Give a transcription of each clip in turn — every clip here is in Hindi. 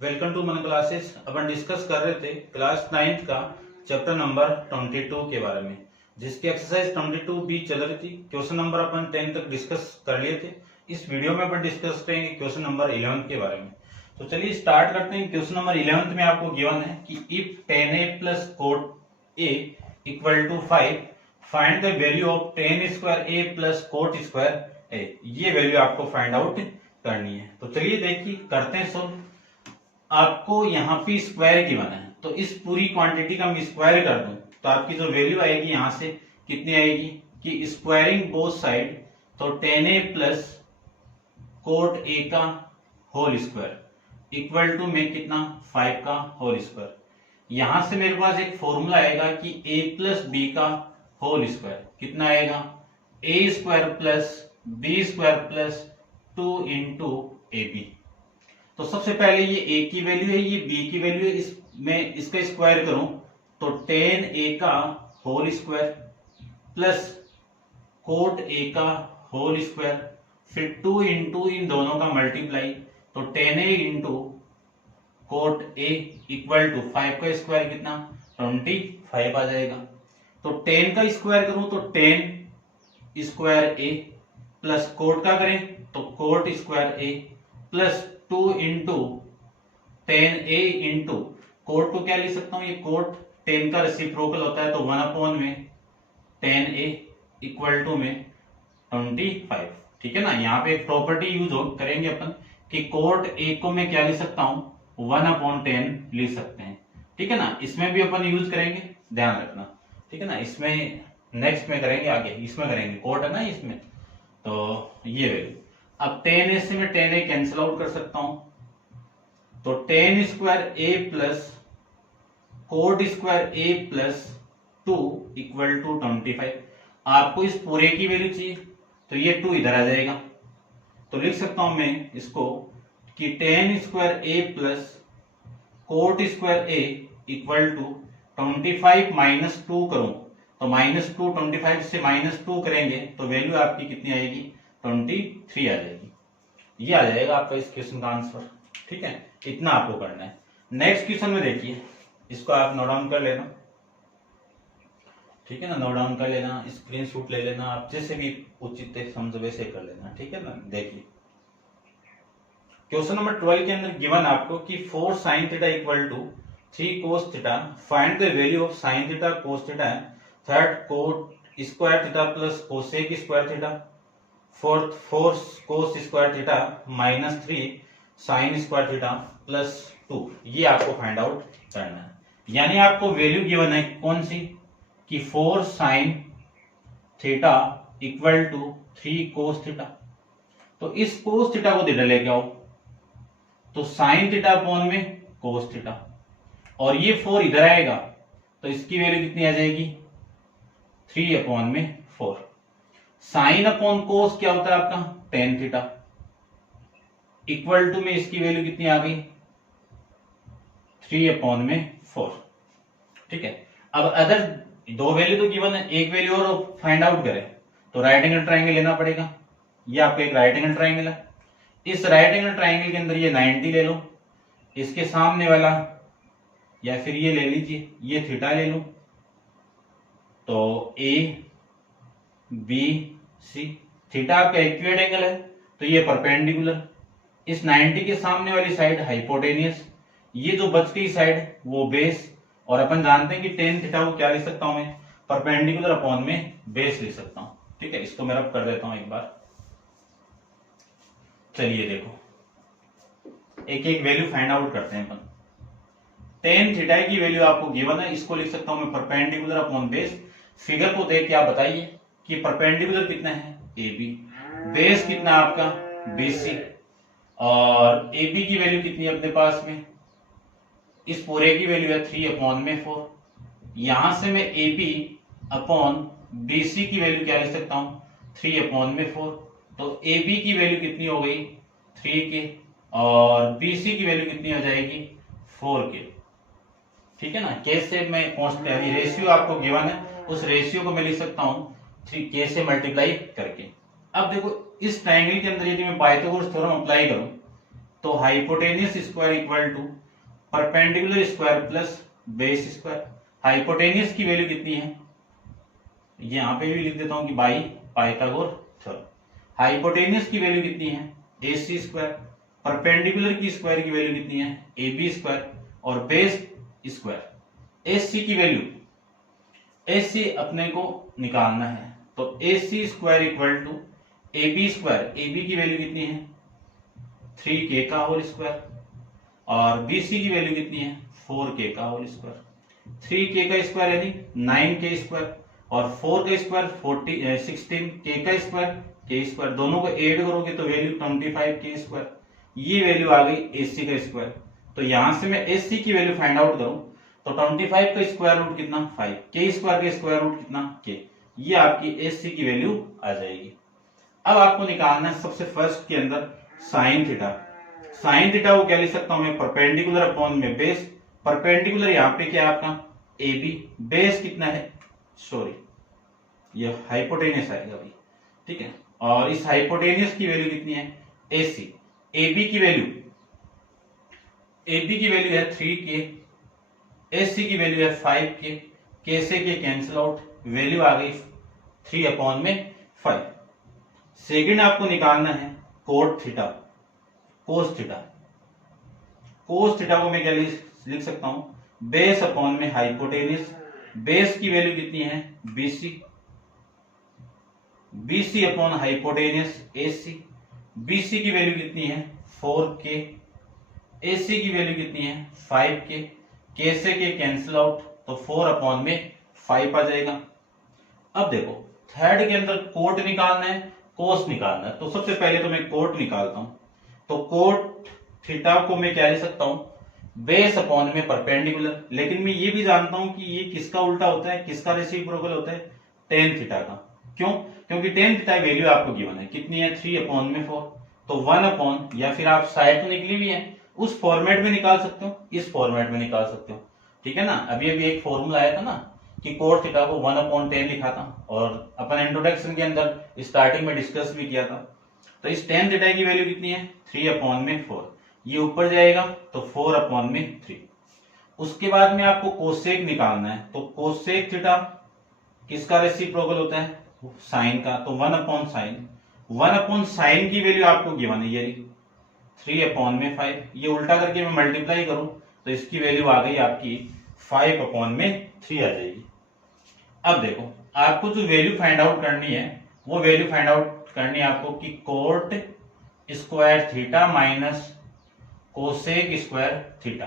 वेलकम टू मन क्लासेस। अपन डिस्कस कर रहे थे क्लास 9th का चैप्टर नंबर 22 के बारे में, जिसकी एक्सरसाइज 22 भी चल रही थी। क्वेश्चन नंबर अपन 10 तक डिस्कस कर लिए थे। इस वीडियो में अपन डिस्कस करेंगे क्वेश्चन नंबर 11 के बारे में। तो चलिए स्टार्ट करते हैं। क्वेश्चन नंबर 11 में आपको गिवन है कि if tan a plus cot a equal to 5 find the value of tan square a plus cot square a। ये वैल्यू आपको फाइंड आउट करनी है। तो चलिए देखिए करते हैं सोल्व। आपको यहाँ पे स्क्वायर गिवन है, तो इस पूरी क्वांटिटी का मैं स्क्वायर कर दूं तो आपकी जो वैल्यू आएगी यहां से कितनी आएगी कि स्क्वायरिंग बोथ साइड, तो tan a plus cot a का होल स्क्वायर इक्वल टू में कितना 5 का होल स्क्वायर। यहां से मेरे पास एक फॉर्मूला आएगा कि a प्लस बी का होल स्क्वायर कितना आएगा a square plus B square plus 2 into A B. तो सबसे पहले ये a की वैल्यू है, ये b की वैल्यू है। मैं इसका स्क्वायर करूं तो tan a का whole square plus cot a का होल स्क्वायर, फिर 2 इंटू इन दोनों का मल्टीप्लाई, तो tan a into cot a equal to 5 का स्क्वायर कितना 25 आ जाएगा। तो tan का स्क्वायर करूं तो tan square a plus coat का करें तो coat square a plus 2 into tan a into coat को क्या लिख सकता हूं, ये कोट tan का रेसिप्रोकल होता है तो 1 अपॉन में tan a इक्वल टू में 25। ठीक है ना। यहाँ पे एक प्रॉपर्टी यूज करेंगे अपन कि कोट a को मैं क्या लिख सकता हूं 1 अपॉन 10 लिख सकते हैं। ठीक है ना। इसमें भी अपन यूज करेंगे, ध्यान रखना। ठीक है ना। इसमें नेक्स्ट में करेंगे, आगे इसमें करेंगे, कोट है ना इसमें, तो ये वैल्यू। अब tan a से मैं tan a कैंसिल आउट कर सकता हूं, तो tan square a plus cot square a plus 2 equal to 25। आपको इस पूरे की वैल्यू चाहिए तो ये 2 इधर आ जाएगा, तो लिख सकता हूं मैं इसको कि tan square a plus cot square a equal to 25 minus 2 करूं तो माइनस 2, 25 से माइनस 2 करेंगे तो वैल्यू आपकी कितनी आएगी 23 आ जाएगी। ये आ जाएगा आपका इस क्वेश्चन का आंसर। ठीक है, इतना आपको करना है। नेक्स्ट क्वेश्चन में देखिए, इसको आप नोट डाउन कर लेना। ठीक है ना, नोट डाउन कर लेना, स्क्रीनशॉट ले लेना, आप जैसे भी उचित समझ वैसे कर लेना। ठीक है ना। देखिए क्वेश्चन नंबर 12 के अंदर गिवन आपको कि 4 sin theta equal to 3 cos theta, find the value of sin theta cos theta, third cot square theta plus cosec square theta, fourth 4 cos square theta minus 3 sin square theta plus 2। ये आपको फाइंड आउट करना है। यानी आपको वैल्यू गिवन है कौन सी कि 4 sin theta equal to 3 cos theta. तो इस cos थीटा को इधर लेके आओ तो sin थीटा अपॉन में cos थीटा, और ये 4 इधर आएगा तो इसकी वैल्यू कितनी आ जाएगी 3 अपॉन में 4। साइन अपॉन कोस क्या होता है आपका tan थीटा, इक्वल टू में इसकी वैल्यू कितनी आ गई 3 अपॉन में 4। ठीक है। अब अदर दो वैल्यू तो गिवन है, एक वैल्यू और फाइंड आउट करें तो राइट एंगल ट्राइंगल लेना पड़ेगा। ये आपका एक राइट एंगल ट्राइंगल है। इस राइट एंगल ट्राइंगल के अंदर ये 90 ले लो, इसके सामने वाला या फिर ये ले लीजिए, ये थीटा ले लो, तो ए बी सी, थीटा आपका इक्विलेटरल एंगल है तो ये परपेंडिकुलर, इस 90 के सामने वाली साइड हाइपोटेनियस, ये जो बच गई साइड वो बेस, और अपन जानते हैं कि tan थीटा को क्या लिख सकता हूं मैं परपेंडिकुलर अपॉन में बेस लिख सकता हूं। ठीक है, इसको मैं रब कर देता हूं एक बार। चलिए देखो एक एक वैल्यू फाइंड आउट करते हैं अपन। tan थीटा की वैल्यू आपको गिवन है, इसको लिख सकता हूं मैं परपेंडिकुलर अपॉन बेस। फिगर को देख के आप बताइए कि परपेंडिकुलर कितना है ए बी, बेस कितना है आपका BC, और ए बी की वैल्यू कितनी है अपने पास में, इस पूरे की वैल्यू है 3 अपॉन में 4। यहां से मैं ए बी अपॉन BC की वैल्यू क्या लिख सकता हूं 3 अपॉन में 4। तो ए बी की वैल्यू कितनी हो गई 3 के, और BC की वैल्यू कितनी हो जाएगी 4 के। ठीक है ना। कैसे मैं रेशियो आपको गिवन है, उस रेशियो को मैं लिख सकता हूं 3k से मल्टीप्लाई करके। अब देखो इस ट्रायंगल के अंदर यदि मैं पाइथागोरस थ्योरम अप्लाई करूं तो hypotenuse square equal to perpendicular square plus base square. Hypotenuse की वैल्यू कितनी है, यहां पे भी लिख देता हूं कि बाई पाइथागोरस थ्योरम। हाइपोटेनियस की वैल्यू कितनी है, AC स्क्वायर। परपेंडिकुलर की स्क्वायर की वैल्यू कितनी है, AB स्क्वायर। और बेस स्क्वायर। AC की वैल्यू, AC अपने को निकालना है, तो AC square equal to AB square. AB की वैल्यू कितनी है, 3K का होल स्क्वायर। और BC की वैल्यू कितनी है, 4K का होल स्क्वायर। 3K का स्क्वायर यानी 9K स्क्वायर, और 4 का स्क्वायर 16K का स्क्वायर K स्क्वायर। दोनों को ऐड करोगे तो वैल्यू 25K स्क्वायर। ये वैल्यू आ गई AC का स्क्वायर। तो यहां से मैं AC की वैल्यू फाइंड आउट करूं तो 25 का स्क्वायर रूट कितना, 5। K स्क्वायर का स्क्वायर रूट कितना, K। ये आपकी AC की वैल्यू आ जाएगी। अब आपको निकालना है सबसे फर्स्ट के अंदर साइन थीटा। साइन थीटा को क्या लिख सकता हूं मैं, परपेंडिकुलर अपॉन में बेस। परपेंडिकुलर यहाँ पे क्या है आपका AB, बेस कितना है, सॉरी ये हाइपोटेनियस आएगा अभी, ठीक है। और इस हाइपोटेनियस की वैल्यू कितनी है, AC। AB की वैल्यू, AB की वैल्यू है 3K, AC की वैल्यू है 5K। K से K कैंसिल आउट, वैल्यू आ गई 3/5। सेकंड आपको निकालना है cot theta, cos theta. Cos theta को मैं क्या लिख सकता हूं, बेस अपॉन में हाइपोटेनियस। बेस की वैल्यू कितनी है, BC। BC upon hypotenuse AC। BC की वैल्यू कितनी है, 4K। AC की वैल्यू कितनी है, 5K। K से K कैंसिल आउट, तो 4/5 आ जाएगा। अब देखो थर्ड के अंदर कोट निकालना है, कोस निकालना है। तो सबसे पहले तो मैं कोट निकालता हूं। तो कोट थीटा को मैं क्या ले सकता हूं, बेस अपॉन में परपेंडिकुलर। लेकिन मैं ये भी जानता हूं कि ये किसका उल्टा होता है, किसका रेसिप्रोकल होता है, टेन थीटा का। क्यों, क्योंकि टेन थीटा वैल्यू आपको गिवन है, कितनी है, 3/4। तो 1 या फिर आप साइड तो निकली भी है, उस फॉर्मेट में निकाल सकते हो, इस फॉर्मेट में निकाल सकते हो, ठीक है ना। अभी अभी एक फॉर्मूला आया था ना कि कोट थीटा को 1/10 लिखा था, और अपन इंट्रोडक्शन के अंदर स्टार्टिंग में डिस्कस भी किया था। तो इस टेन थीटा की वैल्यू कितनी है, 3/4। ये ऊपर जाएगा तो 4/3। उसके बाद में आपको कोसेक निकालना है। तो कोसेक थीटा किसका रेसिप्रोकल होता है, साइन का। तो 1/sin। 1/sin की वैल्यू आपको गिवन है, ये 3/5। ये उल्टा करके मैं मल्टीप्लाई करूं तो इसकी वैल्यू आ गई आपकी 5/3 आ जाएगी। अब देखो आपको जो वैल्यू फाइंड आउट करनी है, वो वैल्यू फाइंड आउट करनी है आपको कि cot square theta minus cosec square theta.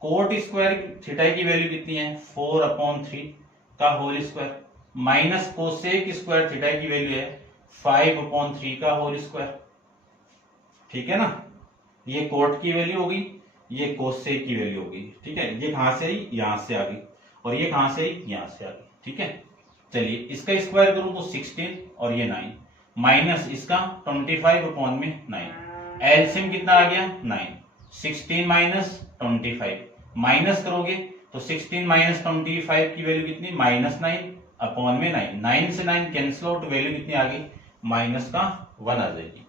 Cot square theta की वैल्यू कितनी है, 4/3 का whole square, minus cosec square theta की वैल्यू है 5/3 का होल स्क्वायर, ठीक है ना। ये कोट की वैल्यू होगी, ये कोसेक की वैल्यू होगी, ठीक है। ये कहां से आई, यहां से आ गई, और ये कहां से आई, यहां से आ गई, ठीक है। चलिए इसका स्क्वायर करूं तो 16 और ये 9, माइनस इसका 25/9। एलसीएम कितना आ गया, 9। 16 माइनस 25, माइनस करोगे तो 16 माइनस 25 की वैल्यू कितनी, -9/9। 9 से 9 कैंसिल आउट, वैल्यू कितनी आ गई, -1 आ जाएगी,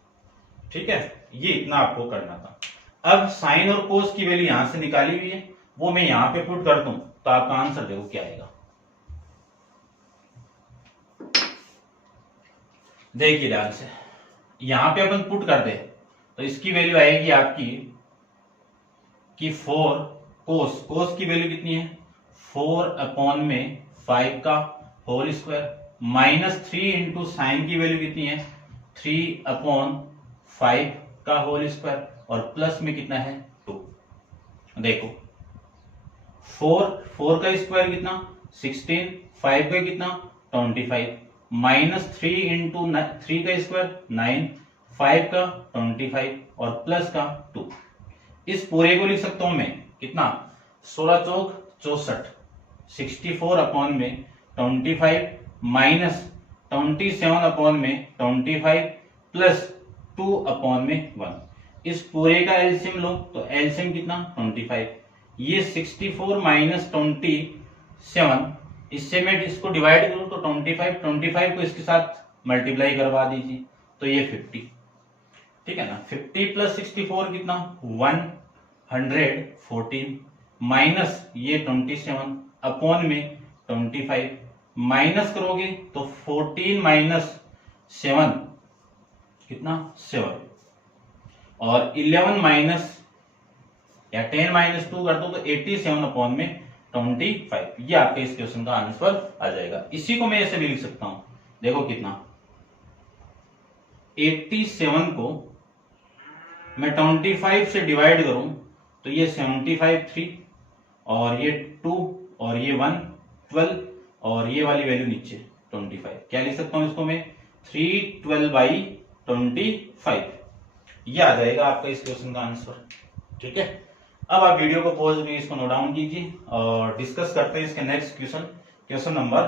ठीक है। ये इतना आपको करना था। अब साइन और कोस की वैल्यू यहां से निकाली हुई है, वो मैं यहां पे पुट कर दूं तो आपका आंसर देखो क्या आएगा। देखिए ध्यान से, यहां पे अपन पुट कर दे तो इसकी वैल्यू आएगी आपकी कि 4 कोस की वैल्यू कितनी है, 4/5 का होल स्क्वायर, -3 इंटू साइन की वैल्यू कितनी है, 3/5 का होल स्क्वायर, और प्लस में कितना है, 2। देखो 4 का स्क्वायर कितना, 16, 5 का कितना, 25, -3 इंटू 3 का स्क्वायर 9, 5 का 25 और प्लस का 2। इस पूरे को लिख सकता हूं मैं कितना, 16 चौक 64, 64/25 माइनस 27/25 प्लस 2/1। इस पूरे का एलसीएम लो तो एलसीएम कितना, 25। ये 64 माइनस 27, इससे मैं इसको डिवाइड करूं तो 25 को इसके साथ मल्टीप्लाई करवा दीजिए तो ये 50। ठीक है ना। 50 प्लस 64 कितना 114 माइनस ये 27 अपॉन में 25 माइनस करोगे तो 14 माइनस 7 कितना 7 और 11 माइनस या 10 माइनस 2 कर दो तो 87 अपॉन में 25। ये आपके इस क्वेश्चन का आंसर आ जाएगा। इसी को मैं ऐसे भी लिख सकता हूं, देखो कितना 87 को मैं 25 से डिवाइड करूं तो ये 75 3 और ये 2 और ये 1 12 और ये वाली वैल्यू नीचे 25। क्या लिख सकता हूं इसको मैं 312/25। ये आ जाएगा आपका इस क्वेश्चन का आंसर। ठीक है, अब आप वीडियो को पॉज भी इसको नोट डाउन कीजिए और डिस्कस करते हैं इसके नेक्स्ट क्वेश्चन, क्वेश्चन नंबर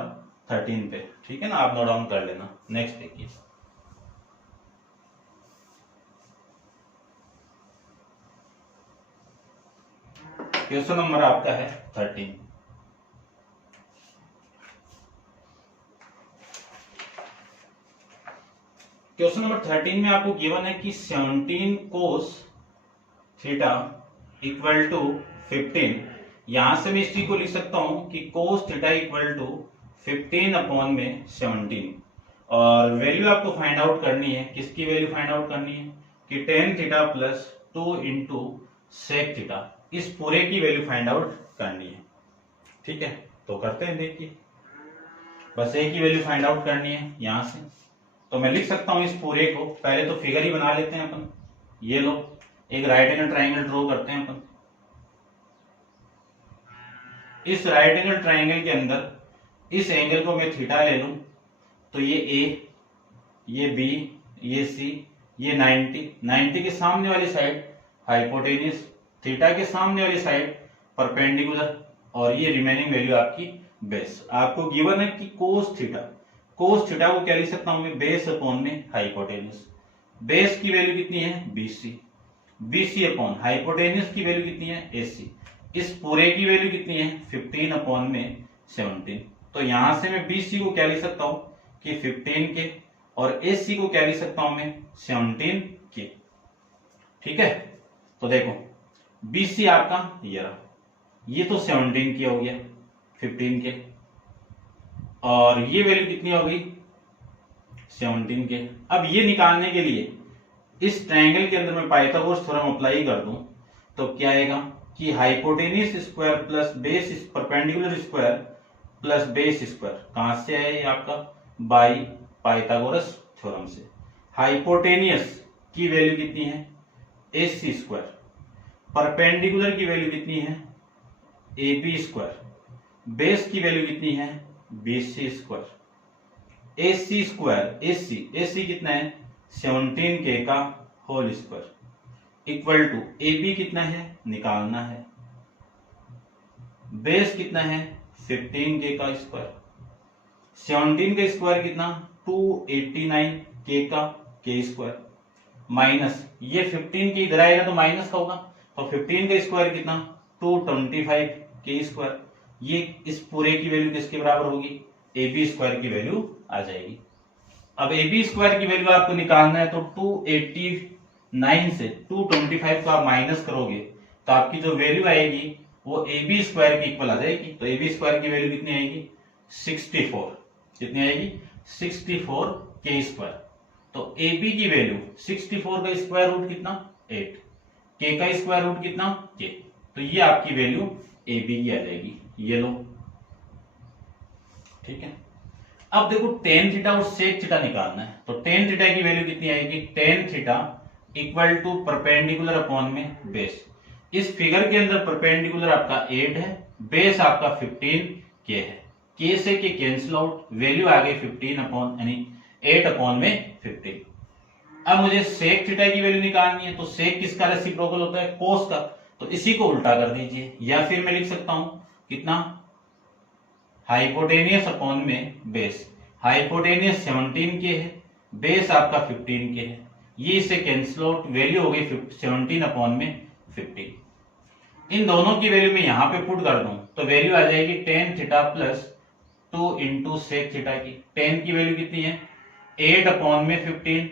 13 पे। ठीक है ना, आप नोट डाउन कर लेना। नेक्स्ट देखिए, क्वेश्चन नंबर आपका है 13। क्वेश्चन नंबर 13 में आपको गिवन है कि 17 कोस थीटा इक्वल टू 15। यहां से मैं इस चीज को लिख सकता हूं कि cos theta equal to 15 upon में 17 और वैल्यू आपको फाइंड आउट करनी है। किसकी वैल्यू फाइंड आउट करनी है कि tan theta plus 2 into sec theta, इस पूरे की वैल्यू फाइंड आउट करनी है। ठीक है, तो करते हैं। देखिए, बस एक ही वैल्यू फाइंड आउट करनी है यहां से, तो मैं लिख सकता हूं इस पूरे को। पहले तो फिगर ही बना लेते हैं अपन। ये लो, एक राइट एंगल ट्राइंगल ड्रॉ करते हैं अपन। इस राइट एंगल ट्राइंगल के अंदर इस एंगल को मैं थीटा ले लूं तो ये ए, ये बी, ये सी, ये 90 के सामने वाली साइड हाइपोटेन्यूस, थीटा के सामने वाली साइड परपेंडिकुलर और ये रिमेनिंग वैल्यू आपकी बेस। आपको गिवन है कि कोस थीटा को क्या लिख सकता हूं मैं बेस अपॉन में हाइपोटेन्यूस। बेस की वैल्यू कितनी है BC अपॉन हाइपोटेन्यूस की वैल्यू कितनी है AC। इस पूरे की वैल्यू कितनी है 15 अपॉन में 17। तो यहां से मैं BC को क्या लिख सकता हूं कि 15 के और AC को क्या लिख सकता हूं मैं 17 के। ठीक है, तो देखो BC आपका ये रहा, ये तो 17 के हो गया 15 के और ये वैल्यू कितनी हो गई 17 के। अब ये निकालने के लिए इस ट्रायंगल के अंदर मैं पाइथागोरस थ्योरम अप्लाई कर दूं तो क्या आएगा कि hypotenuse square plus base perpendicular square plus base square कहां से आया ये आपका बाय पाइथागोरस थ्योरम से। हाइपोटेन्यूस की वैल्यू कितनी है AC स्क्वायर, परपेंडिकुलर की वैल्यू कितनी है AB स्क्वायर, बेस की वैल्यू कितनी है BC square. AC square AC कितना है 17K का whole square equal to AB कितना है निकालना है, बेस कितना है 15K का स्क्वायर, 17 का स्क्वायर कितना 289K का K स्क्वायर माइनस ये 15 के इधर आएगा तो माइनस का होगा तो 15 का स्क्वायर कितना 225K स्क्वायर। ये इस पूरे की वैल्यू किसके बराबर होगी AB स्क्वायर की वैल्यू आ जाएगी। अब AB स्क्वायर की वैल्यू आपको निकालना है तो 289 से 225 को आप माइनस करोगे तो आपकी जो वैल्यू आएगी वो AB स्क्वायर की इक्वल आ जाएगी। तो AB स्क्वायर की वैल्यू कितनी आएगी 64। कितनी आएगी 64K स्क्वायर। तो AB की वैल्यू 64 का स्क्वायर रूट कितना 8, K का स्क्वायर रूट कितना K। तो ये आपकी वैल्यू AB की आ जाएगी। ये लो, ठीक है। अब देखो tan थीटा और sec थीटा निकालना है तो tan थीटा की वैल्यू कितनी आएगी tan theta equal to perpendicular upon में बेस। इस फिगर के अंदर परपेंडिकुलर आपका 8 है, बेस आपका 15K है। K से K कैंसिल आउट, वैल्यू आ गई 15 अपॉन यानी 8 अपॉन में 15। अब मुझे sec थीटा की वैल्यू निकालनी है तो sec किसका रेसिप्रोकल होता है cos का, तो इसी को उल्टा कर दीजिए या फिर मैं लिख सकता हूं कितना हाइपोटेनियस अपॉन में बेस। हाइपोटेनियस 17K है, बेस आपका 15K है, ये इसे कैंसिल आउट, वैल्यू हो गई 17 अपॉन में 15। इन दोनों की वैल्यू मैं यहां पे पुट कर दूं तो वैल्यू आ जाएगी tan theta plus 2 into sec theta की। tan की वैल्यू कितनी है 8 अपॉन में 15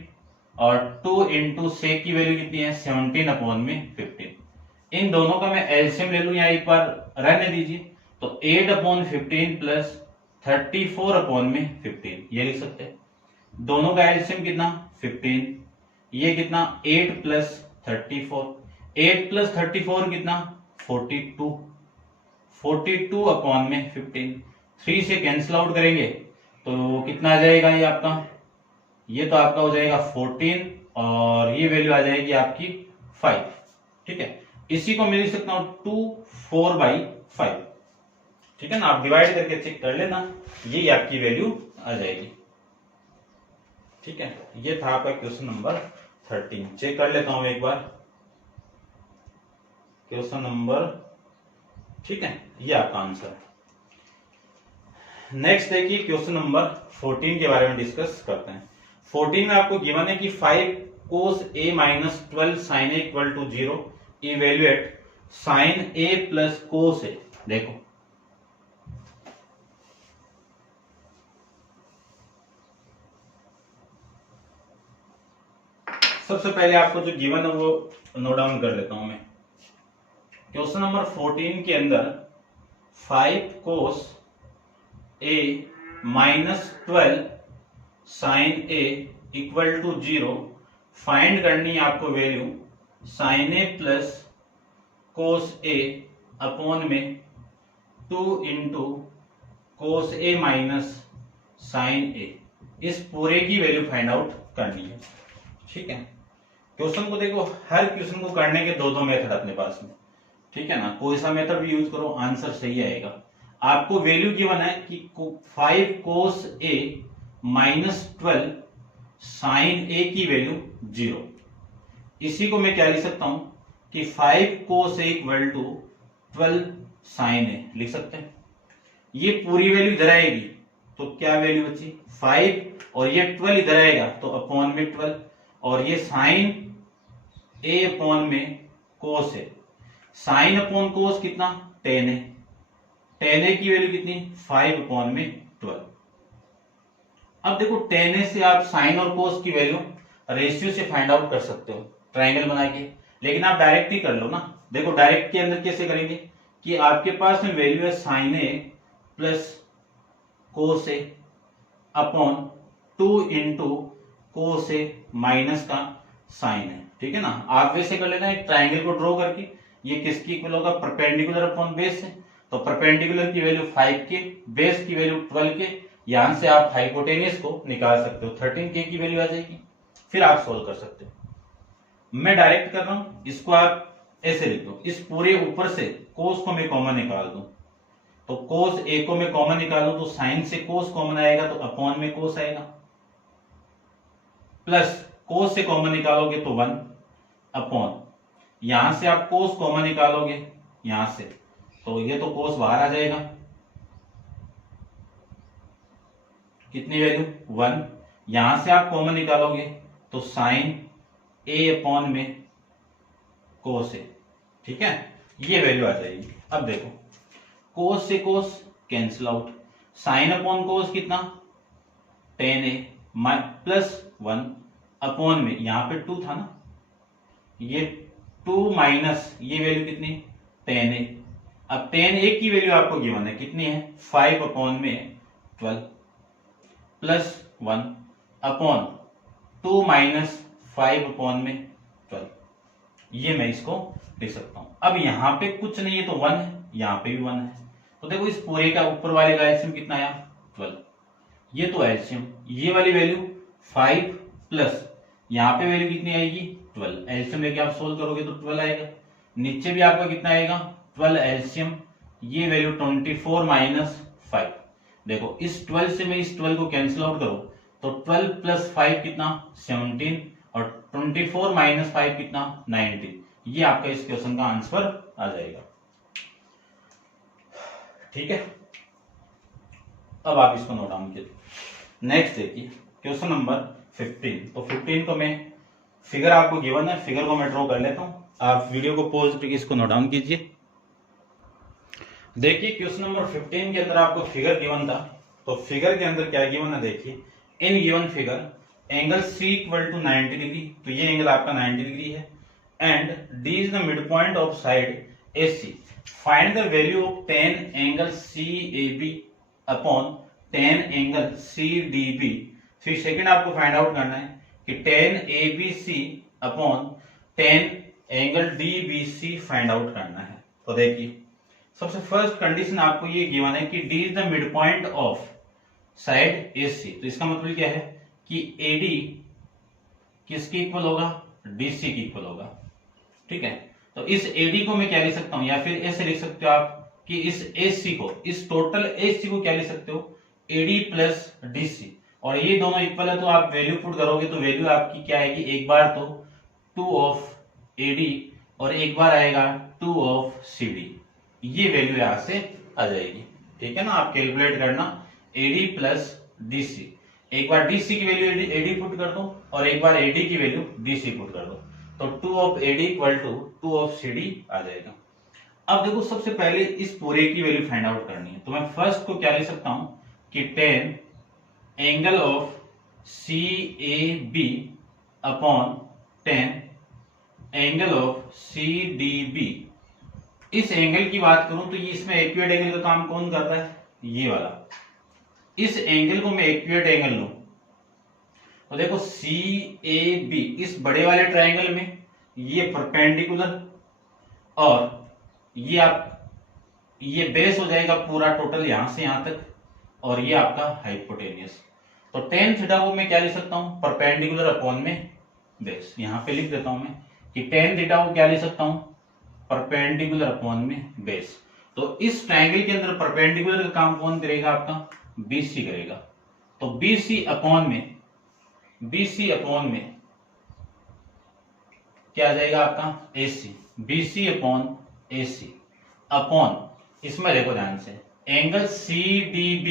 और 2 इंटू सेक की वैल्यू कितनी है 17 अपॉन में 15। इन दोनों का मैं एलसीएम ले लूं, यहाँ एक बार रहने दीजिए, तो 8 अपॉन 15 प्लस 34 अपॉन में 15 ये लिख सकते हैं। दोनों का एलसीएम कितना 15, ये कितना 8 प्लस 34, 8 प्लस 34 कितना 42, 42 अपॉन में 15। 3 से कैंसिल आउट करेंगे तो कितना आ जाएगा ये आपका, ये तो आपका हो जाएगा 14 और ये वैल्यू आ जाएगी आपकी 5। ठीक है, इसी को मैं लिख सकता हूं 2 4/5। ठीक है ना, आप डिवाइड करके चेक कर लेना, ये आपकी वैल्यू आ जाएगी। ठीक है, ये था आपका क्वेश्चन नंबर 13। चेक कर लेता हूं एक बार क्वेश्चन नंबर, ठीक है, ये आपका आंसर। नेक्स्ट देखिए क्वेश्चन नंबर 14 के बारे में डिस्कस करते हैं। 14 में आपको गिवन है कि 5 cos a minus 12 sin a equal to 0, evaluate sin a plus cos a। देखो सबसे पहले आपको जो गिवन है वो नोट डाउन कर लेता हूं मैं। क्वेश्चन नंबर 14 के अंदर 5 cos a minus 12 sin a equal to 0 find करनी है आपको value sin a plus cos a upon में 2 into cos a minus sin a। इस पूरे की वैल्यू फाइंड आउट करनी है। ठीक है, क्वेश्चन को देखो, हर क्वेश्चन को करने के दो मेथड अपने पास में। ठीक है ना, कोई सा मेथड भी यूज करो आंसर सही आएगा। आपको वैल्यू गिवन है कि 5 cos a minus 12 sin a की वैल्यू 0। इसी को मैं क्या लिख सकता हूं कि 5 cos a equal to 12 sin a लिख सकते हैं। ये पूरी वैल्यू इधर आएगी तो क्या वैल्यू बची 5, और ये 12 इधर आएगा तो अपॉन में 12, और ये साइन a अपॉन में cos है। साइन अपॉन cos कितना 10 है, 10 a की वैल्यू कितनी 5 अपॉन में 12। अब देखो 10 a से आप साइन और cos की वैल्यू रेशियो से फाइंड आउट कर सकते हो ट्राइंगल बना के, लेकिन आप डायरेक्ट ही कर लो ना। देखो डायरेक्ट के अंदर कैसे करेंगे कि आपके पास में वैल्यू है sine a plus cos a upon 2 into cos a minus का साइन है। ठीक है ना, आप वैसे कर लेना एक ट्राइंगल को ड्रॉ करके, ये किसकी इक्वल होगा परपेंडिकुलर अपॉन बेस है, तो परपेंडिकुलर की वैल्यू 5 के, बेस की वैल्यू 12 के, यहां से आप हाइपोटेनियस को निकाल सकते हो 13k की वैल्यू आ जाएगी, फिर आप सोल्व कर सकते हो। मैं डायरेक्ट कर रहा हूं, इसको आप ऐसे लिख दो, इस पूरे ऊपर से cos को मैं कॉमन निकाल दूं, तो cos a को मैं कॉमन निकालूं तो साइन से cos कॉमन आएगा तो अपॉन में cos आएगा, प्लस cos से कॉमन निकालोगे तो 1 अपॉन, यहां से आप cos कॉमन निकालोगे यहां से तो ये तो cos बाहर आ जाएगा, कितनी वैल्यू 1, यहां से आप कॉमन निकालोगे तो साइन a अपॉन में cos है। ठीक है, ये वैल्यू आ जाएगी। अब देखो cos से cos cancel out, sine upon cos कितना 10a प्लस 1 अपॉन में, यहां पे 2 था ना, ये 2 माइनस ये वैल्यू कितनी 10a। अब 10a की वैल्यू आपको गिवन है कितनी है 5 अपॉन में 12 प्लस 1 अपॉन 2 माइनस 5 अपॉन में 12, ये मैं इसको लिख सकता हूं। अब यहां पे कुछ नहीं है तो 1 है, यहां पे भी 1 है, तो देखो इस पूरे का ऊपर वाले का एलसीएम कितना आया 12, ये तो एलसीएम, ये वाली वैल्यू 5 प्लस यहां पे वैल्यू कितनी आएगी 12, एलसीएम लेके आप सोल्व करोगे तो 12 आएगा, नीचे भी आपका कितना आएगा 12 एलसीएम, ये वैल्यू 24 माइनस 5। देखो इस 12 से मैं इस 12 को कैंसिल आउट करूं तो 12 प्लस 5 कितना 17, और 24 माइनस 5 कितना 19, ये आपका इस क्वेश्चन का आंसर आ जाएगा। ठीक है, अब आप इसको नोट डाउन कीजिए। नेक्स्ट देखिए क्वेश्चन नंबर 15। तो 15 को मैं फिगर आपको गिवन है, फिगर को मैं ड्रॉ कर लेता हूं, आप वीडियो को पॉज करके इसको नोट डाउन कीजिए। देखिए क्वेश्चन नंबर 15 के अंदर आपको फिगर गिवन था, तो फिगर के अंदर क्या गिवन है देखिए, in given figure angle C equal to 90 degree, तो ये एंगल आपका 90 डिग्री है, and D is the mid point of side A C. Find the value of tan angle C A B upon tan angle C D B. फिर सेकेंड आपको फाइंड आउट करना है कि tan A B C upon tan angle D B C find out करना है। तो देखिए सबसे फर्स्ट कंडीशन आपको ये गिवन है कि D is the mid point of side A C. तो इसका मतलब क्या है कि AD किसके इक्वल होगा, DC के इक्वल होगा। ठीक है, तो इस AD को मैं क्या लिख सकता हूं, या फिर ऐसे लिख सकते हो आप कि इस AC को, इस टोटल AC को क्या लिख सकते हो, AD प्लस DC, और ये दोनों इक्वल है तो आप वैल्यू पुट करोगे तो वैल्यू आपकी क्या आएगी, एक बार तो 2 ऑफ AD और एक बार आएगा 2 ऑफ CD, ये वैल्यू यहां से आ जाएगी। ठीक है ना, आप कैलकुलेट करना AD प्लस DC, एक बार DC की वैल्यू AD पुट कर दो और एक बार AD की वैल्यू DC पुट कर दो, तो 2 of AD equal to 2 of CD आ जाएगा। अब देखो सबसे पहले इस पूरे की वैल्यू फाइंड आउट करनी है, तो मैं फर्स्ट को क्या लिख सकता हूं कि 10 angle of CAB upon 10 angle of CDB। इस एंगल की बात करूं तो ये इसमें एक्यूरेट एंगल का काम कौन कर रहा है, ये वाला। इस एंगल को मैं एक्यूरेट एंगल लूं तो देखो CAB इस बड़े वाले ट्रायंगल में ये परपेंडिकुलर और ये बेस हो जाएगा पूरा टोटल यहां से यहां तक, और ये आपका हाइपोटेनियस। तो टेन थीटा को मैं क्या लिख सकता हूं, परपेंडिकुलर अपॉन में बेस। यहां पे लिख देता हूं मैं कि टेन थीटा को क्या लिख सकता हूं, परपेंडिकुलर अपॉन में बेस। तो इस ट्रायंगल के अंदर परपेंडिकुलर का काम कौन करेगा, आपका BC करेगा। तो BC अपॉन में क्या आ जाएगा आपका AC, BC upon AC upon, इसमें देखो ध्यान से, एंगल CDB,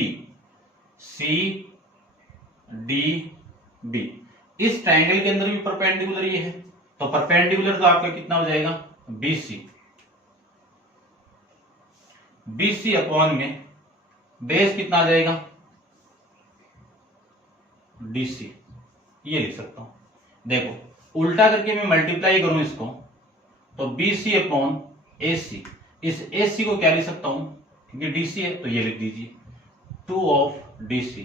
इस ट्रायंगल के अंदर भी परपेंडिकुलर ये है, तो परपेंडिकुलर तो आपका कितना हो जाएगा BC अपॉन में बेस कितना आ जाएगा DC, ये लिख सकता हूं। देखो उल्टा करके मैं मल्टीप्लाई करूं इसको तो BC अपॉन AC, इस AC को क्या लिख सकता हूं क्योंकि DC है तो ये लिख दीजिए 2 ऑफ DC।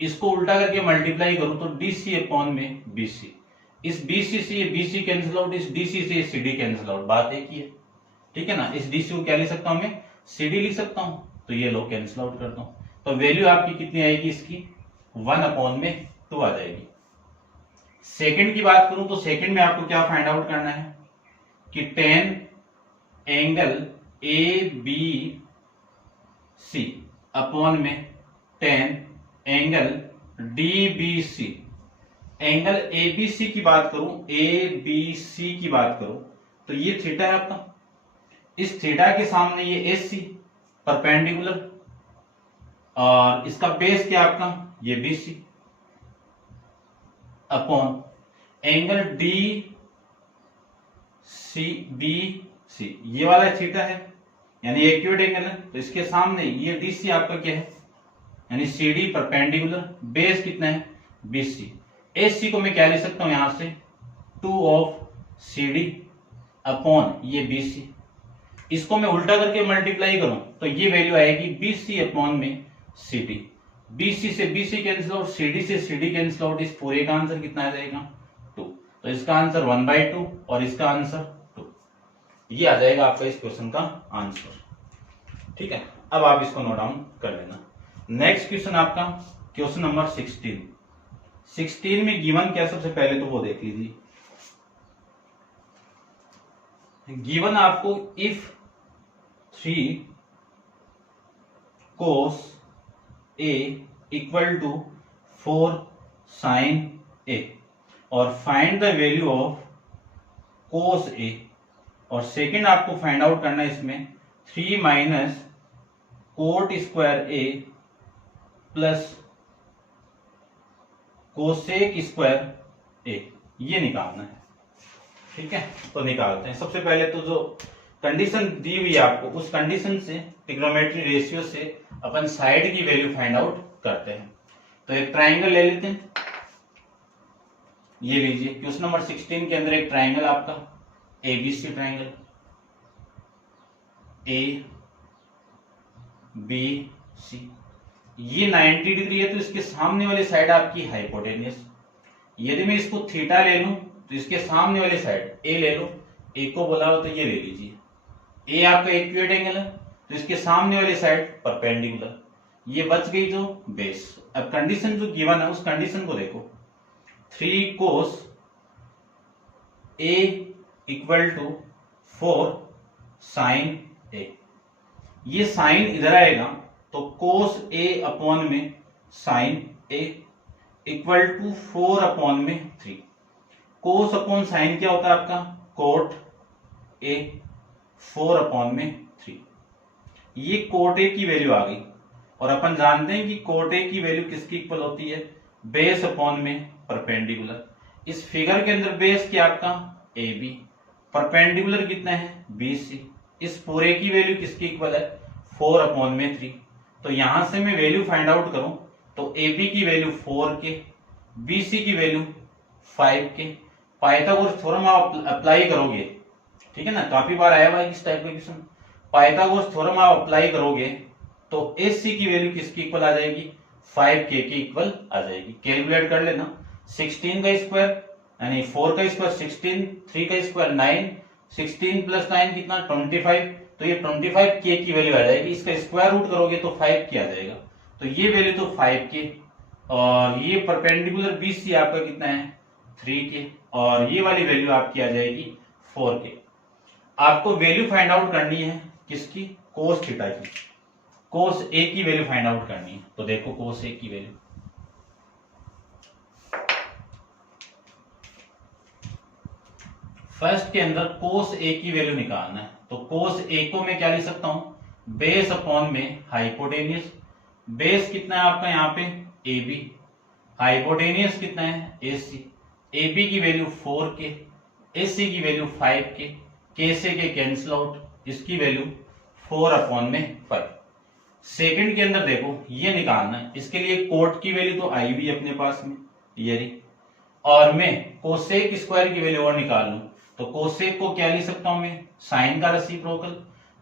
इसको उल्टा करके मल्टीप्लाई करूं तो DC अपॉन में BC, इस BC से ये BC कैंसिल आउट, इस DC से ये CD कैंसिल आउट, बात एक ही है। ठीक है ना, इस DC को क्या लिख सकता हूं मैं, CD लिख सकता हूं, तो ये लो कैंसिल आउट करता हूं, तो वैल्यू आपकी कितनी आएगी इसकी 1 अपॉन में 2 आ जाएगी। सेकंड की बात करूं तो सेकंड में आपको क्या फाइंड आउट करना है कि 10 एंगल ABC अपॉन में 10 एंगल DBC। एंगल ABC की बात करूं तो ये थीटा है आपका, इस थीटा के सामने ये AC परपेंडिकुलर, और इसका बेस क्या आपका ये BC अपॉन एंगल DCBC, ये वाला थीटा है यानी एक्यूरेट एंगल है, तो इसके सामने ये DC आपका क्या है यानी CD परपेंडिकुलर, बेस कितना है BC। AC को मैं क्या लिख सकता हूं यहां से 2 ऑफ CD अपॉन ये BC। इसको मैं उल्टा करके मल्टीप्लाई करूं तो ये वैल्यू आएगी BC अपॉन में CD। BC से BC कैंसिल आउट, CD से CD कैंसिल आउट, इस पूरे का आंसर कितना आ जाएगा 2। तो इसका आंसर 1/2 और इसका आंसर 2, ये आ जाएगा आपका इस क्वेश्चन का आंसर। ठीक है, अब आप इसको नोट डाउन कर लेना। नेक्स्ट क्वेश्चन आपका क्वेश्चन नंबर 16 में गिवन क्या, सबसे पहले तो वो देख लीजिए। गिवन आपको if 3 cos A equal to 4 sin A और find the value of cos A, और सेकंड आपको फाइंड आउट करना है इसमें 3 minus cot square A plus cosec square A, ये निकालना है। ठीक है, तो निकालते हैं। सबसे पहले तो जो कंडीशन दी हुई है आपको, उस कंडीशन से ट्रिग्नोमेट्री रेशियो से अपन साइड की वैल्यू फाइंड आउट करते हैं। तो एक ट्राइंगल ले लेते हैं, ये लीजिए क्वेश्चन नंबर 16 के अंदर एक ट्राइंगल आपका ABC ट्राइंगल, ABC, ये 90 डिग्री है तो इसके सामने वाली साइड आपकी हाइपोटेनियस। यदि मैं इसको थीटा ले लूं तो इसके सामने वाली साइड ए ले लो, ए को बोला हो तो ये ले लीजिए, ए आपका इक्विलेटरल एंगल है तो इसके सामने वाली साइड परपेंडिकुलर, ये बच गई जो बेस। अब कंडीशन जो गिवन है उस कंडीशन को देखो, 3 cos A equal to 4 sin A, ये साइन इधर आएगा तो cos A अपॉन में sin A equal to 4 upon में 3। cos अपॉन साइन क्या होता है आपका, cot A, 4 अपॉन में 3। ये cot A की वैल्यू आ गई और अपन जानते हैं कि cot A की वैल्यू किसकी इक्वल होती है, बेस अपॉन में परपेंडिकुलर। इस फिगर के अंदर बेस क्या आपका AB, परपेंडिकुलर कितना है BC, इस पूरे की वैल्यू किसकी इक्वल है 4 अपॉन में 3। तो यहां से मैं वैल्यू फाइंड आउट करूं तो AB की वैल्यू 4 के, BC की वैल्यू 5 के, पाइथागोरस थ्योरम आप अप्लाई करोगे, ठीक है ना, काफी बार आया हुआ है इस टाइप का क्वेश्चन। पाइथागोरस थ्योरम आप अप्लाई करोगे तो AC की वैल्यू किसकी इक्वल आ जाएगी, 5K की इक्वल आ जाएगी। कैलकुलेट कर लेना, 16 का स्क्वायर यानी 4 का स्क्वायर 16, 3 का स्क्वायर 9, 16 प्लस 9 कितना 25, तो ये 25K की वैल्यू आ जाएगी। इसका स्क्वायर रूट करोगे तो 5K आ जाएगा, तो ये वैल्यू तो 5K, और ये परपेंडिकुलर BC आपका कितना है 3K, और ये वाली वैल्यू आपकी आ जाएगी 4K। आपको वैल्यू फाइंड आउट करनी है किसकी, कोस थीटा की, कोस A की वैल्यू फाइंड आउट करनी है। तो देखो कोस A की वैल्यू, फर्स्ट के अंदर कोस A की वैल्यू निकालना है। तो कोस A को मैं क्या लिख सकता हूं, बेस अपॉन में हाइपोटेनियस। बेस कितना है आपका यहाँ पे AB, हाइपोटेनियस कितना है AC, AB की वैल्यू 4K, AC की वैल्यू 5K, K से K कैंसिल आउट, इसकी वैल्यू 4 अपॉन में 5। सेकंड के अंदर देखो ये निकालना है, इसके लिए कोट की वैल्यू तो आई हुई अपने पास में ये रही, और मैं कोसेक स्क्वायर की वैल्यू और निकाल लूं तो कोसेक को क्या लिख सकता हूं मैं, साइन का रेसिप्रोकल।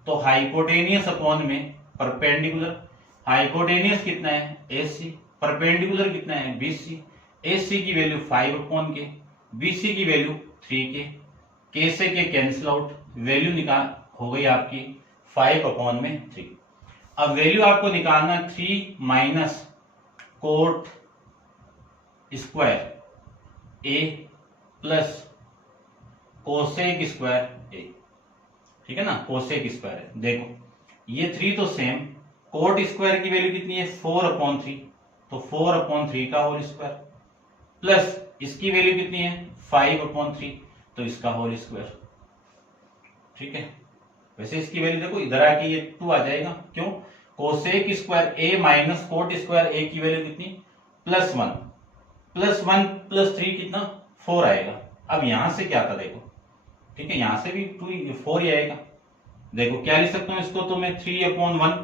तो हाइपोटेनियस अपॉन में परपेंडिकुलर, हाइपोटेनियस कितना है AC, परपेंडिकुलर कितना है BC, AC की वैल्यू 5 अपॉन के, BC की वैल्यू 3K, K से K कैंसिल आउट, वैल्यू निकाल हो गई आपकी 5 अपॉन में 3। अब वैल्यू आपको निकालना 3 minus cot square A plus cosec square A, ठीक है ना, कोसेक स्क्वायर है। देखो ये 3 तो सेम, कोट स्क्वायर की वैल्यू कितनी है 4 अपॉन 3, तो 4 अपॉन 3 का होल स्क्वायर, प्लस इसकी वैल्यू कितनी है 5 अपॉन 3, तो इसका होल स्क्वायर, ठीक है। वैसे इसकी वैल्यू देखो इधर आके ये 2 आ जाएगा, क्यों, cosec square A minus cot square A की वैल्यू कितनी +1, +1 + 3 कितना 4 आएगा। अब यहां से क्या था देखो, ठीक है, यहां से भी 4 ही आएगा। देखो क्या लिख सकता हूं इसको, तो मैं 3 अपॉन 1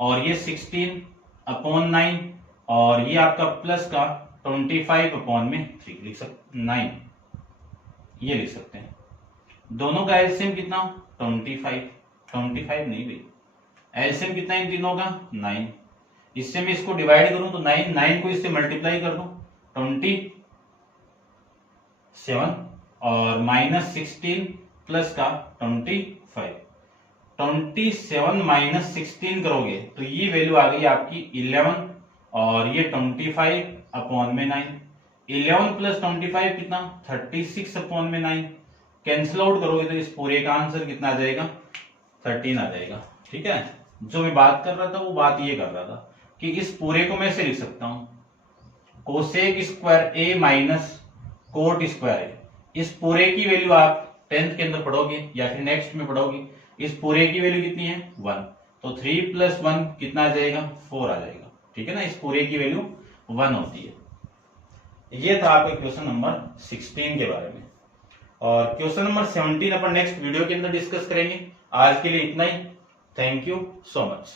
और ये 16 अपॉन 9 और ये आपका प्लस का 25 अपॉन में 3 लिख सकते 9, ये लिख सकते हैं। दोनों का एलसीएम कितना 25 नहीं भाई, एलसीएम कितना इन तीनों का 9। इससे मैं इसको डिवाइड करूं तो 9 को इससे मल्टीप्लाई कर दूं 27 और माइनस 16 प्लस का 25, 27 माइनस 16 करोगे तो ये वैल्यू आ गई आपकी 11 और ये 25 अपॉन में 9, 11 प्लस 25 कितना 36 अपॉन में 9, कैंसिल आउट करोगे तो इस पूरे का आंसर कितना आ जाएगा 13 आ जाएगा, ठीक है। जो मैं बात कर रहा था वो बात ये कर रहा था कि इस पूरे को मैं ऐसे लिख सकता हूं, cosec square A minus cot square A, इस पूरे की वैल्यू आप 10th के अंदर पढ़ोगे या फिर नेक्स्ट में पढ़ोगे, इस पूरे की वैल्यू कितनी है 1, तो 3 + 1 कितना आ जाएगा 4 आ जाएगा, ठीक है ना, इस पूरे की वैल्यू 1 होती है। ये था आपका क्वेश्चन नंबर 16 के बारे में, और क्वेश्चन नंबर 17 अपन नेक्स्ट वीडियो के अंदर डिस्कस करेंगे। आज के लिए इतना ही, थैंक यू सो मच।